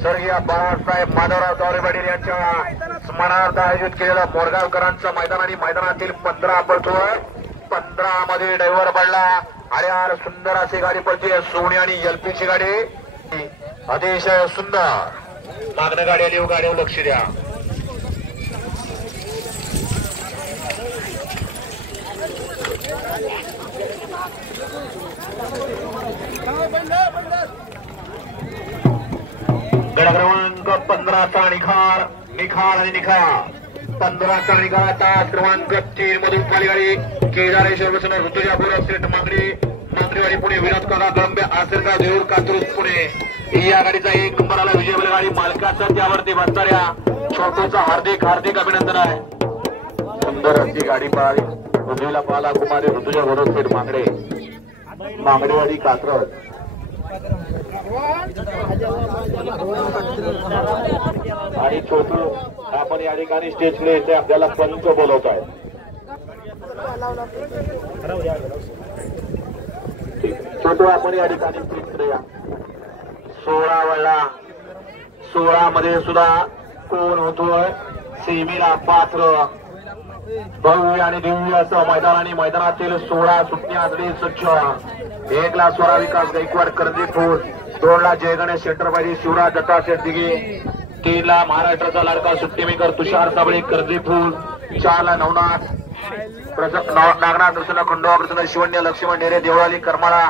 स्वर्गीय बाळासाहेब माधवराव तावरे पाटील यांच्या स्मरणार्थ आयोजित केलेलं मोरगावकरांचं मैदान आणि मैदानातील 15 पळतोय. 15 मध्ये ड्रायव्हर पडला. अरे यार सुंदर अशी गाडी पळते. सोनी आणि एलपीची गाडी अतिशय सुंदर. मागणं गाडी आली. गाडीवर लक्ष द्या. गड क्रमांक 15चा निखार आणि निखार 15चा निखार. आता क्रमांक 3 मधून पाली गाडी केदारेश्वर बसून ऋतुजापूर सेट मांगरीवाडी पुणे. विनोद काका कळंबे आसरका देऊर कात्रज पुणे. या गाडीचा 1 नंबर आला. विजय गाडी मालकाचा त्यावरती बसणाऱ्या छोटूचा हार्दिक अभिनंदन आहे. सुंदर अशी गाडी पळाली. ऋतुला पाला कुमारी ऋतुजा सेट मांगडेवाडी कात्रज. आणि छोटू आपण या ठिकाणी स्टेजकडे येते. आपल्याला पंच बोलवत आहे. छोटू आपण या ठिकाणी स्टेजकडे या. 16 वळला. 16 मध्ये सुद्धा कोण होतोय सेमीला पात्र. भव्य आणि दिव्य असं मैदान आणि मैदानातील 16 सुटण्या आजडी स्वच्छ. 1 ला स्वरा विकास गायकवाड करंजी फूल. 2 ला जय गणेश सेंटरबाजी शिवराज दत्ता शेटदिगी. 3 ला महाराष्ट्राचा लाडका सुट्टी मेकर तुषार साबळे करंजी फूल. 4 ला नवनाथ नागनाथ प्रसन्न खंडोबा प्रसन्न शिवण्य लक्ष्मण नेरे देवळाली करमाळा.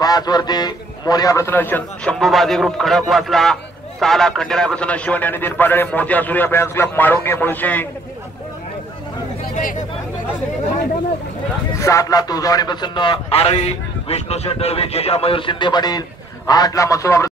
5 वरती मोर्या प्रसन्न शंभूबाजी ग्रुप खडक वाचला. 6 ला खंडेराय प्रसन्न शिवण्य नितीन पाडळे मोर्या सूर्या फॅन्स क्लब माळुंगे मुळशी. 7 ला तुळजावणी प्रसन्न आरळी विष्णू शेठ दळवे जिजा मयूर शिंदे पाटील. 8 ला मसोबा